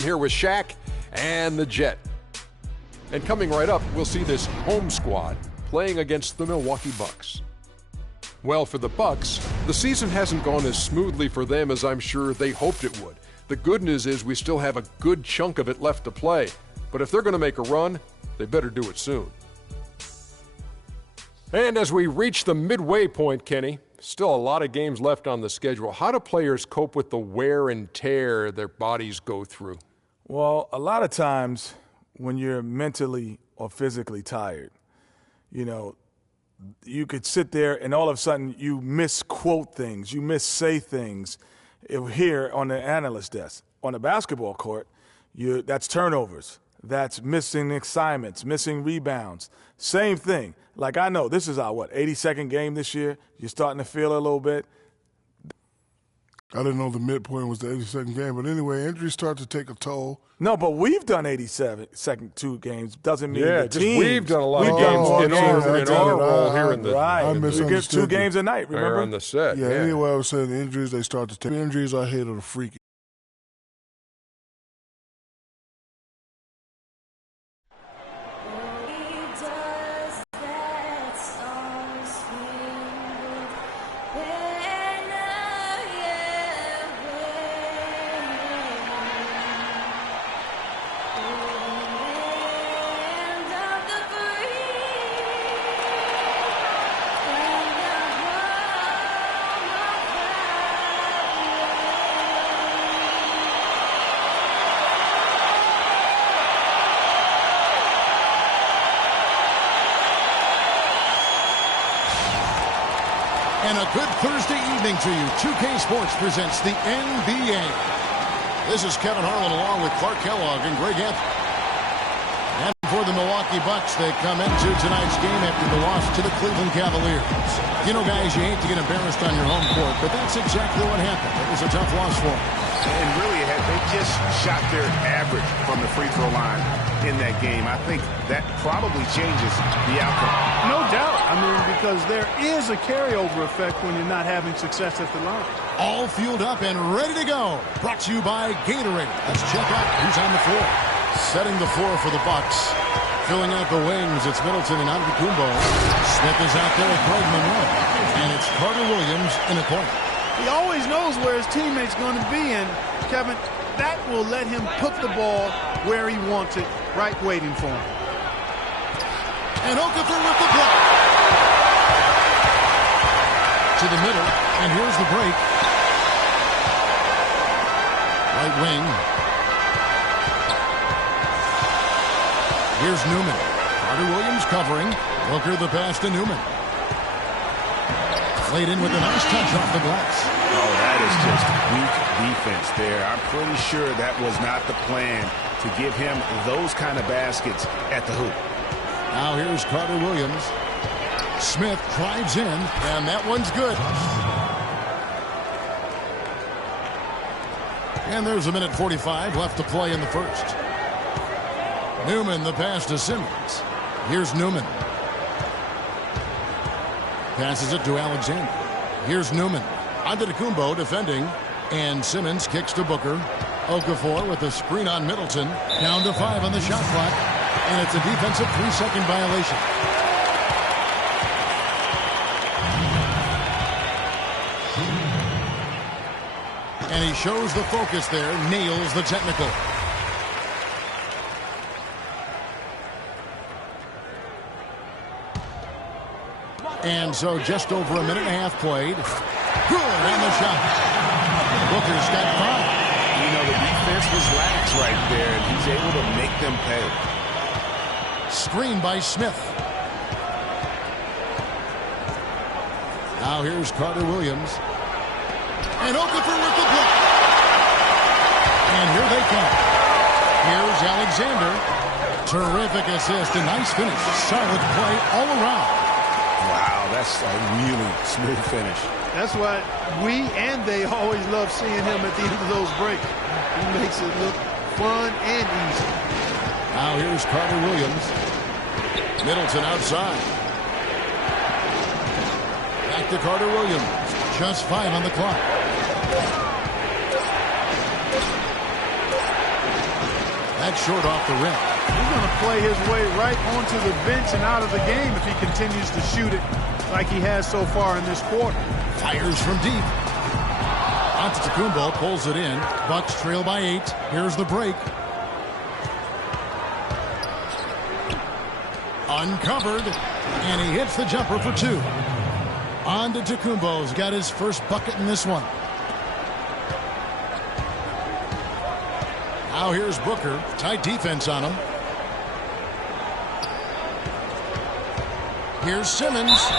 Here with Shaq and the Jet. And coming right up, we'll see this home squad playing against the Milwaukee Bucks. Well, for the Bucks, the season hasn't gone as smoothly for them as I'm sure they hoped it would. The good news is we still have a good chunk of it left to play. But if they're going to make a run, they better do it soon. And as we reach the midway point, Kenny, still a lot of games left on the schedule. How do players cope with the wear and tear their bodies go through? Well, a lot of times when you're mentally or physically tired, you could sit there and all of a sudden you misquote things, you missay things here on the analyst desk. On the basketball court, that's turnovers. That's missing assignments, missing rebounds. Same thing. Like I know this is our, 82nd game this year. You're starting to feel a little bit. I didn't know the midpoint was the 82nd game. But anyway, injuries start to take a toll. No, but we've done 87 two games. Doesn't mean the team. We've done a lot of games in our role here in the right. We get 2 games a night, remember? on the set. Yeah, anyway, I was saying the injuries, they start to take. Injuries I hate are the freaky. And a good Thursday evening to you. 2K Sports presents the NBA. This is Kevin Harlan along with Clark Kellogg and Greg Anthony. And for the Milwaukee Bucks, they come into tonight's game after the loss to the Cleveland Cavaliers. You know, guys, you hate to get embarrassed on your home court, but that's exactly what happened. It was a tough loss for them. And really, they just shot their average from the free throw line in that game. I think that probably changes the outcome. No doubt. I mean, because there is a carryover effect when you're not having success at the line. All fueled up and ready to go. Brought to you by Gatorade. Let's check out who's on the floor. Setting the floor for the Bucks. Filling out the wings, it's Middleton and Antetokounmpo. Smith is out there with Greg Monroe. And it's Carter Williams in the corner. He always knows where his teammate's going to be, and Kevin, that will let him put the ball where he wants it, right waiting for him. And Okafor with the block. To the middle, and here's the break. Right wing. Here's Newman. Carter Williams covering. Booker the pass to Newman. Laid in with a nice touch off the glass. Oh, that is just weak defense there. I'm pretty sure that was not the plan to give him those kind of baskets at the hoop. Now here's Carter Williams. Smith drives in, and that one's good. And there's a minute 45 left to play in the first. Newman, the pass to Simmons. Here's Newman. Passes it to Alexander. Here's Newman. Antetokounmpo defending. And Simmons kicks to Booker. Okafor with a screen on Middleton. Down to 5 on the shot clock. And it's a defensive 3-second violation. And he shows the focus there. Nails the technical. And so just over a minute and a half played. Good on the shot. Booker's got 5. You know, the defense was lax right there, and he's able to make them pay. Screen by Smith. Now here's Carter Williams. And Okafor with the block. And here they come. Here's Alexander. Terrific assist. A nice finish. Solid play all around. Wow, that's a really smooth finish. That's why we and they always love seeing him at the end of those breaks. He makes it look fun and easy. Now here's Carter Williams. Middleton outside. Back to Carter Williams. Just 5 on the clock. That's short off the rim. He's going to play his way right onto the bench and out of the game if he continues to shoot it like he has so far in this quarter. Fires from deep. Antetokounmpo pulls it in. Bucks trail by 8. Here's the break. Uncovered, and he hits the jumper for 2. Antetokounmpo's got his first bucket in this one. Now here's Booker. Tight defense on him. Here's Simmons.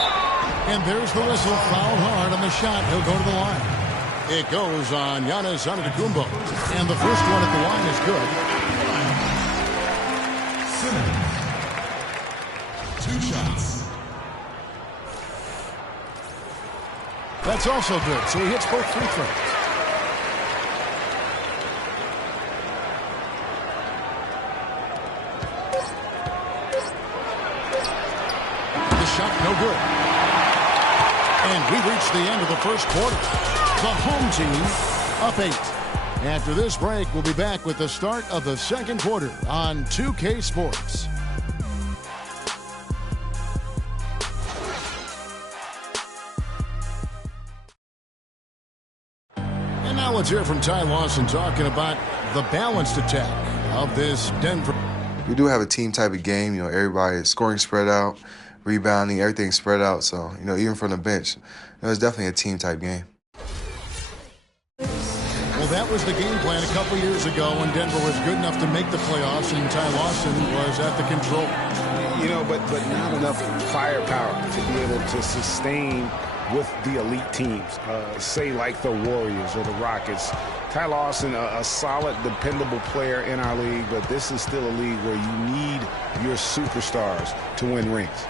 And there's the whistle. Fouled hard on the shot. He'll go to the line. It goes on Giannis Antetokounmpo. And the first one at the line is good. Simmons. 2 shots. That's also good. So he hits both free throws. No good. And we reach the end of the first quarter. The home team up 8. After this break, we'll be back with the start of the second quarter on 2K Sports. And now let's hear from Ty Lawson talking about the balanced attack of this Denver. We do have a team type of game. You know, everybody is scoring spread out, rebounding, everything's spread out. So, you know, even from the bench, it's definitely a team-type game. Well, that was the game plan a couple years ago when Denver was good enough to make the playoffs and Ty Lawson was at the control. You know, but not enough firepower to be able to sustain with the elite teams, say like the Warriors or the Rockets. Ty Lawson, a solid, dependable player in our league, but this is still a league where you need your superstars to win rings.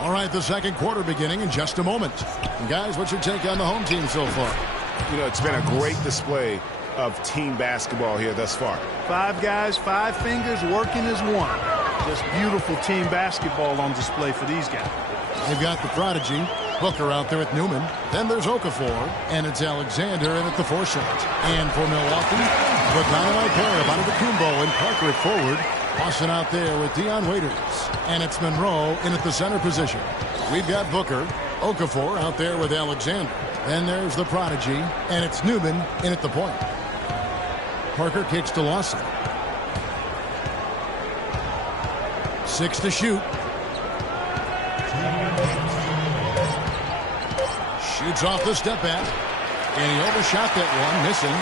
All right, the second quarter beginning in just a moment. And guys, what's your take on the home team so far? You know, it's been a great display of team basketball here thus far. 5 guys, 5 fingers working as one. Just beautiful team basketball on display for these guys. They've got the prodigy, Booker, out there with Newman. Then there's Okafor, and it's Alexander in at the 4 shot. And for Milwaukee, the dynamite pair of Antetokounmpo and Parker at forward. Boston out there with Dion Waiters. And it's Monroe in at the center position. We've got Booker, Okafor out there with Alexander. Then there's the prodigy, and it's Newman in at the point. Parker kicks to Lawson. 6 to shoot. Shoots off the step back. And he overshot that one, missing.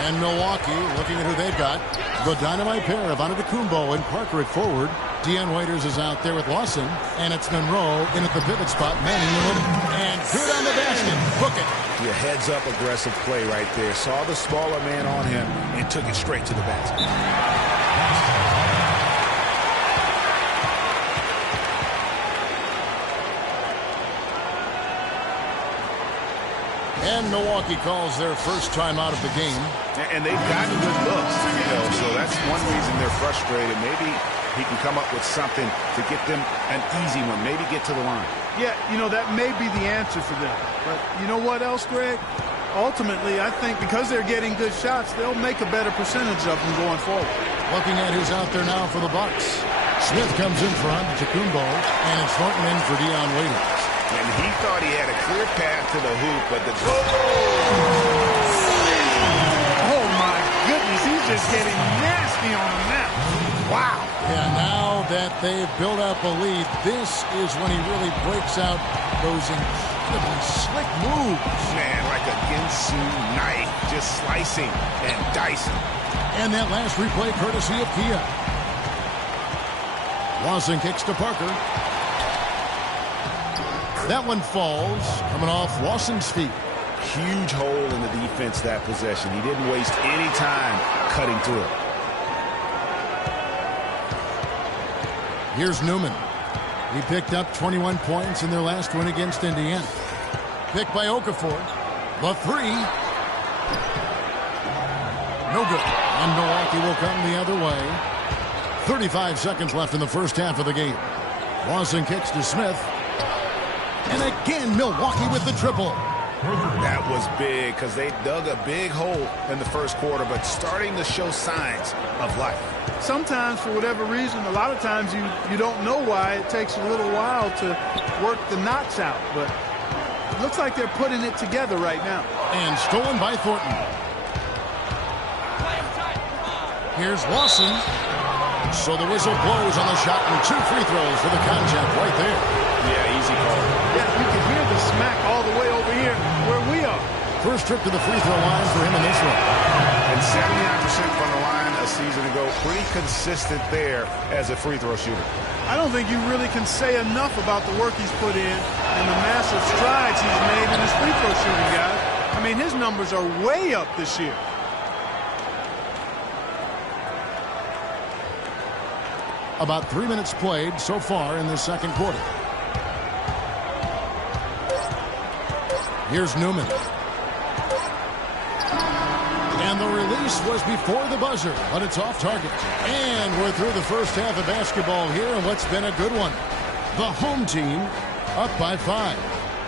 And Milwaukee looking at who they've got. The dynamite pair of Antetokounmpo and Parker at forward. Dion Waiters is out there with Lawson. And it's Monroe in at the pivot spot, manning the middle. And good on the basket. Book it. Your heads-up aggressive play right there. Saw the smaller man on him and took it straight to the basket. And Milwaukee calls their first time out of the game. And they've gotten good looks, you know, so that's one reason they're frustrated. Maybe he can come up with something to get them an easy one, maybe get to the line. Yeah, you know, that may be the answer for them. But you know what else, Greg? Ultimately, I think because they're getting good shots, they'll make a better percentage of them going forward. Looking at who's out there now for the Bucks. Smith comes in for Antetokounmpo, and it's Thornton in for Dion Waiters. And he thought he had a clear path to the hoop, but the... Oh, my goodness. He's just getting nasty on him now. Wow. Yeah, now that they've built up a lead, this is when he really breaks out those incredibly slick moves. Man, like a Ginsu knife, just slicing and dicing. And that last replay courtesy of Kia. Lawson kicks to Parker. That one falls, coming off Lawson's feet. Huge hole in the defense that possession. He didn't waste any time cutting through it. Here's Newman. He picked up 21 points in their last win against Indiana. Picked by Okafor. The 3. No good. And Milwaukee will come the other way. 35 seconds left in the first half of the game. Lawson kicks to Smith. And again, Milwaukee with the triple. That was big because they dug a big hole in the first quarter, but starting to show signs of life. Sometimes, for whatever reason, a lot of times you don't know why. It takes a little while to work the knots out, but it looks like they're putting it together right now. And stolen by Thornton. Here's Lawson. So the whistle blows on the shot and 2 free throws for the contact right there. Yeah, easy call. Yeah, you can hear the smack all the way over here where we are. First trip to the free throw line for him in this one. And 79% from the line a season ago. Pretty consistent there as a free throw shooter. I don't think you really can say enough about the work he's put in and the massive strides he's made in his free throw shooting, guys. I mean, his numbers are way up this year. About 3 minutes played so far in the second quarter. Here's Newman. And the release was before the buzzer, but it's off target. And we're through the first half of basketball here, and what's been a good one. The home team up by 5.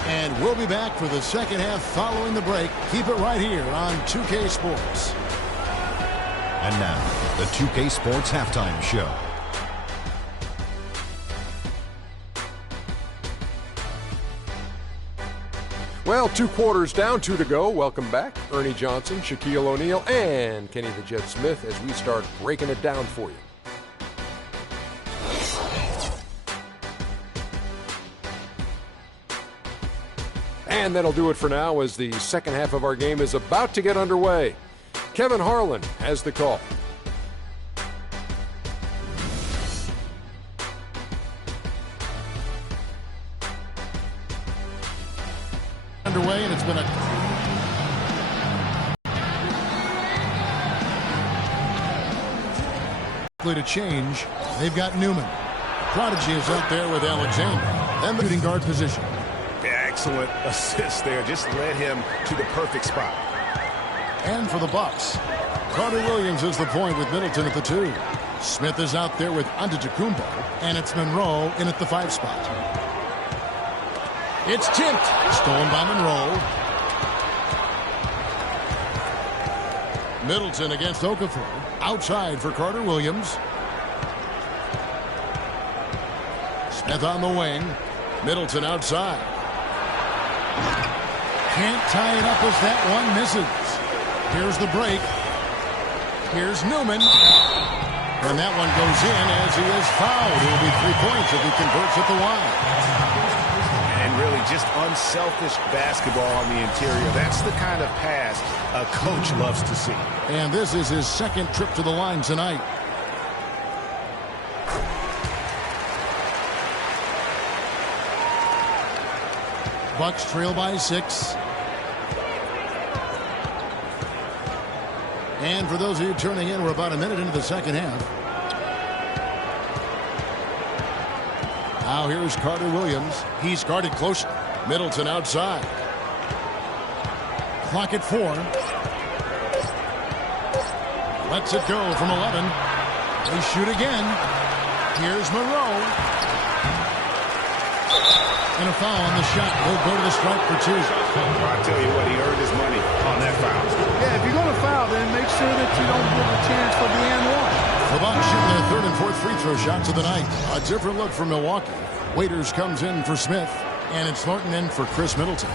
And we'll be back for the second half following the break. Keep it right here on 2K Sports. And now, the 2K Sports Halftime Show. Well, 2 quarters down, 2 to go. Welcome back. Ernie Johnson, Shaquille O'Neal, and Kenny the Jet Smith as we start breaking it down for you. And that'll do it for now as the second half of our game is about to get underway. Kevin Harlan has the call. Underway, and it's been a to change. They've got Newman. Prodigy is out there with Alexander. And the shooting guard position. Excellent assist there. Just led him to the perfect spot. And for the Bucks, Carter Williams is the point with Middleton at the 2. Smith is out there with Antetokounmpo, and it's Monroe in at the 5 spot. It's tipped. Stolen by Monroe. Middleton against Okafor. Outside for Carter Williams. Smith on the wing. Middleton outside. Can't tie it up as that one misses. Here's the break. Here's Newman. And that one goes in as he is fouled. It will be 3 points if he converts at the line. And really just unselfish basketball on the interior. That's the kind of pass a coach loves to see. And this is his second trip to the line tonight. Bucks trail by 6. And for those of you turning in, we're about a minute into the second half. Now here's Carter Williams. He's guarded close. Middleton outside. Clock at 4. Lets it go from 11. They shoot again. Here's Monroe. And a foul on the shot. He'll go to the stripe for 2. Well, I tell you what, he earned his money on that foul. Yeah, if you're going to foul, then make sure that you don't give a chance for the and 1. The Bucks shooting their 3rd and 4th free throw shots of the night. A different look for Milwaukee. Waiters comes in for Smith, and it's Thornton in for Chris Middleton.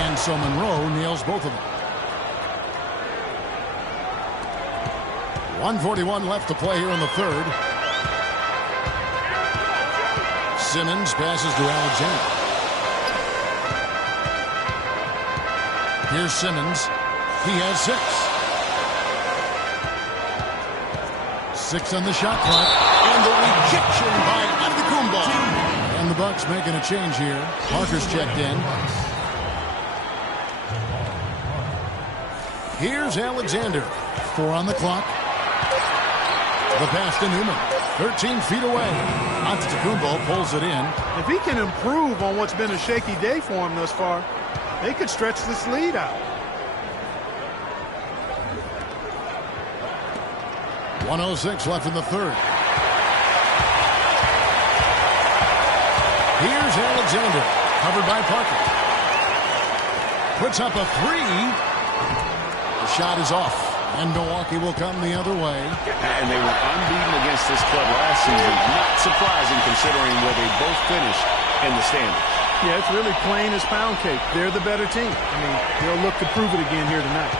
And so Monroe nails both of them. 1:41 left to play here in the 3rd. Simmons passes to Alexander. Here's Simmons. He has 6. 6 on the shot clock. And the rejection by Antetokounmpo. And the Bucks making a change here. Parker's checked in. Here's Alexander. 4 on the clock. The pass to Newman. 13 feet away. Antetokounmpo pulls it in. If he can improve on what's been a shaky day for him thus far, they could stretch this lead out. 1:06 left in the 3rd. Here's Alexander, covered by Parker. Puts up a three. The shot is off, and Milwaukee will come the other way. And they were unbeaten against this club last season. Not surprising considering where they both finished in the standings. Yeah, it's really plain as pound cake. They're the better team. I mean, they'll look to prove it again here tonight.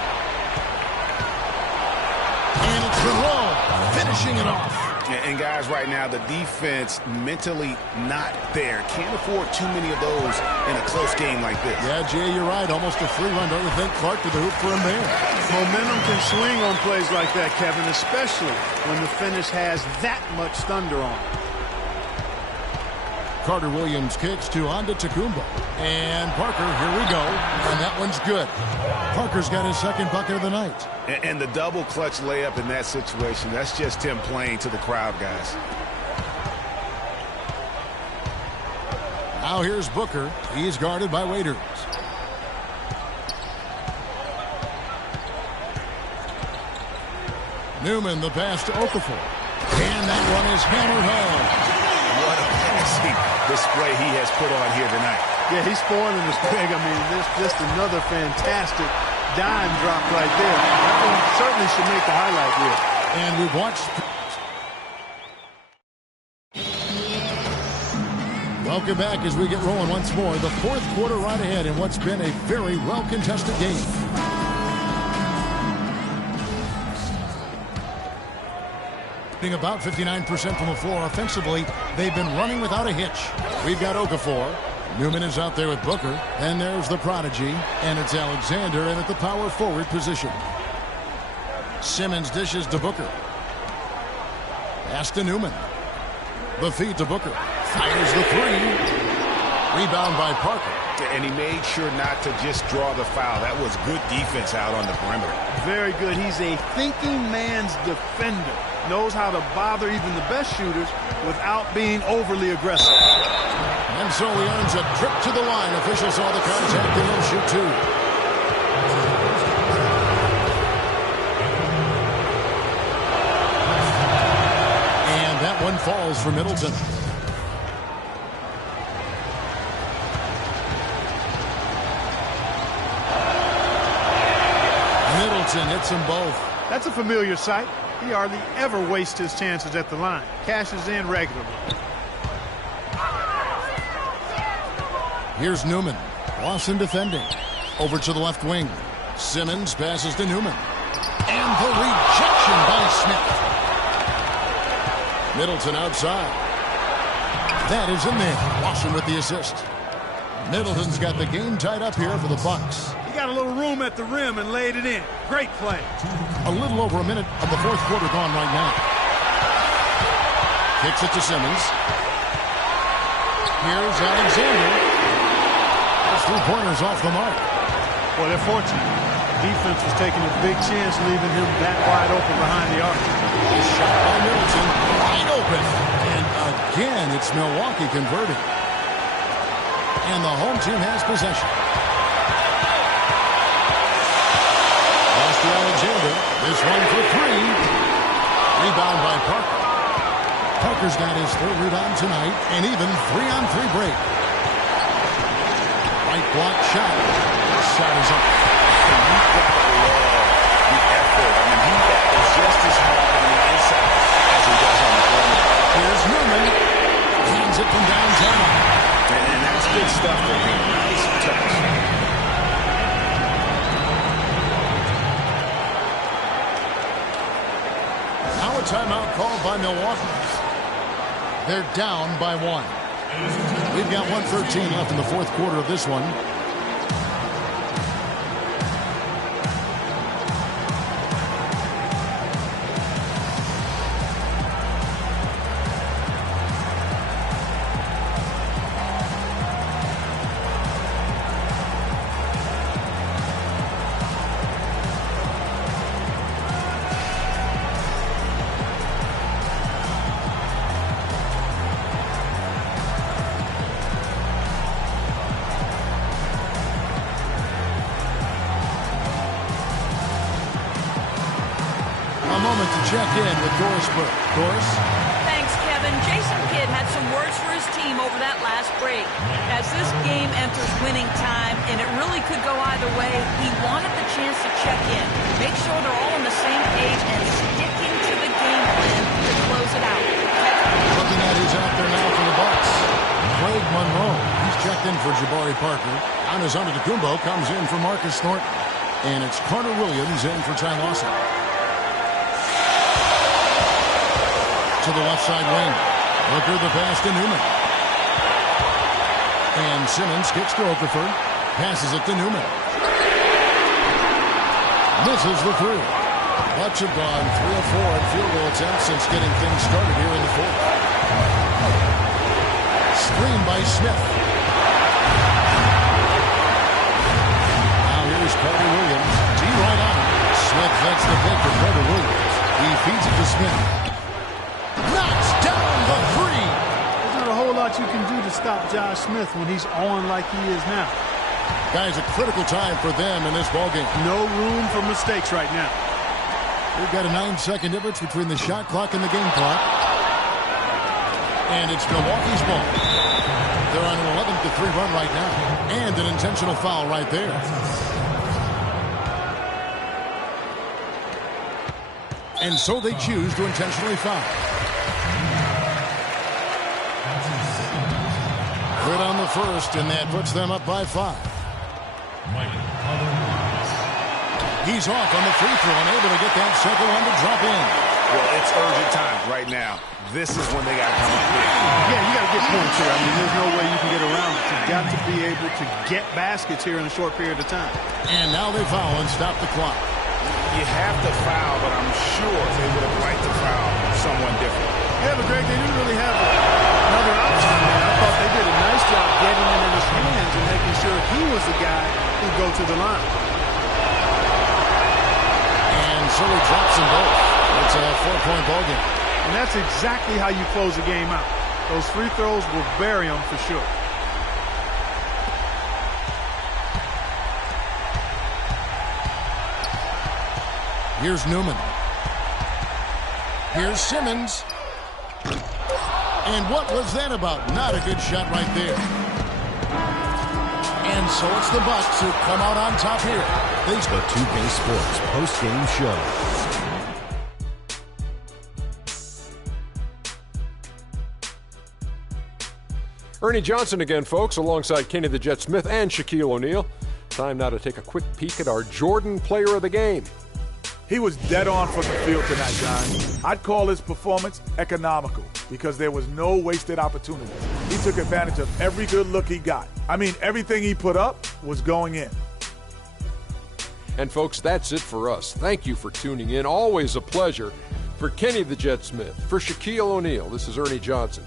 And it's Monroe finishing it off. And guys, right now, the defense mentally not there. Can't afford too many of those in a close game like this. Yeah, Jay, you're right. Almost a free run, don't you think? Clark to the hoop for him there. Momentum can swing on plays like that, Kevin, especially when the finish has that much thunder on it. Carter Williams kicks to Antetokounmpo. And Parker, here we go. And that one's good. Parker's got his second bucket of the night. And the double clutch layup in that situation, that's just him playing to the crowd, guys. Now here's Booker. He's guarded by Waiters. Newman, the pass to Okafor. And that one is hammered home. What a passing display he has put on here tonight. Yeah, he's spoiling this big. I mean, this just another fantastic dime drop right there. That one certainly should make the highlight reel. And we've watched. Welcome back as we get rolling once more. The fourth quarter right ahead in what's been a very well-contested game. About 59% from the floor offensively. They've been running without a hitch. We've got Okafor. Newman is out there with Booker. And there's the prodigy. And it's Alexander in at the power forward position. Simmons dishes to Booker. Pass to Newman. The feed to Booker. Fires the three. Rebound by Parker. And he made sure not to just draw the foul. That was good defense out on the perimeter. Very good. He's a thinking man's defender. Knows how to bother even the best shooters without being overly aggressive. And so he earns a trip to the line. Officials saw the contact and he'll shoot two. And that one falls for Middleton. Middleton hits them both. That's a familiar sight. He hardly ever wastes his chances at the line. Cashes in regularly. Here's Newman. Lawson defending. Over to the left wing. Simmons passes to Newman. And the rejection by Smith. Middleton outside. That is in there. Lawson with the assist. Middleton's got the game tied up here for the Bucks. He got a little room at the rim and laid it in. Great play. A little over a minute of the fourth quarter gone right now. Kicks it to Simmons. Here's Alexander. Those 3 pointers off the mark. Well, they're fortunate. Defense was taking a big chance, leaving him that wide open behind the arc. Nice shot by Middleton. Wide open. And again, it's Milwaukee converting. And the home team has possession. Pass to Alexander. This one for three. Rebound by Parker. Parker's got his third rebound tonight, and even 3-on-3 break. Right block shot. Shot is up. The effort. I mean, he battles just as hard on the inside as he does on the perimeter. Here's Newman. Hands it from downtown. And that's good stuff for him. Nice touch. Now a timeout called by Milwaukee. They're down by 1. We've got 1:13 left in the fourth quarter of this one. Thanks, Kevin. Jason Kidd had some words for his team over that last break. As this game enters winning time, and it really could go either way, he wanted the chance to check in, make sure they're all on the same page, and sticking to the game plan to close it out. Looking at who's out there now for the Bucks. Craig Monroe. He's checked in for Jabari Parker. Giannis Antetokounmpo comes in for Marcus Thornton. And it's Carter Williams in for Ty Lawson. To the left side wing. Booker the pass to Newman. And Simmons kicks to Okafor. Passes it to Newman. Misses the three. Bucks have gone 3 of 4 in field goal attempts since getting things started here in the fourth. Screen by Smith. Now here's Carter Williams. T right on him. Smith vets the pick for Carter Williams. He feeds it to Smith. Knocks down the three. There's not a whole lot you can do to stop Josh Smith when he's on like he is now. Guys, a critical time for them in this ballgame. No room for mistakes right now. We've got a 9-second difference between the shot clock and the game clock. And it's Milwaukee's ball. They're on an 11-3 run right now. And an intentional foul right there. And so they choose to intentionally foul. Good on the first, and that puts them up by 5. He's off on the free throw and able to get that second one to drop in. Well, it's urgent times right now. This is when they got to come up big. Yeah, you got to get points here. I mean, there's no way you can get around it. You've got to be able to get baskets here in a short period of time. And now they foul and stop the clock. You have to foul, but I'm sure they would have liked to foul someone different. Yeah, but Greg, they didn't really have another option. I thought they did a nice job getting it in his hands and making sure he was the guy who'd go to the line. And so he drops them both. It's a 4-point ball game. And that's exactly how you close a game out. Those free throws will bury them for sure. Here's Newman. Here's Simmons. And what was that about? Not a good shot right there. And so it's the Bucks who come out on top here. Thanks to 2K Sports post-game show. Ernie Johnson again, folks, alongside Kenny the Jet Smith and Shaquille O'Neal. Time now to take a quick peek at our Jordan player of the game. He was dead on from the field tonight, John. I'd call his performance economical because there was no wasted opportunity. He took advantage of every good look he got. I mean, everything he put up was going in. And folks, that's it for us. Thank you for tuning in. Always a pleasure. For Kenny the Jet Smith, for Shaquille O'Neal, this is Ernie Johnson.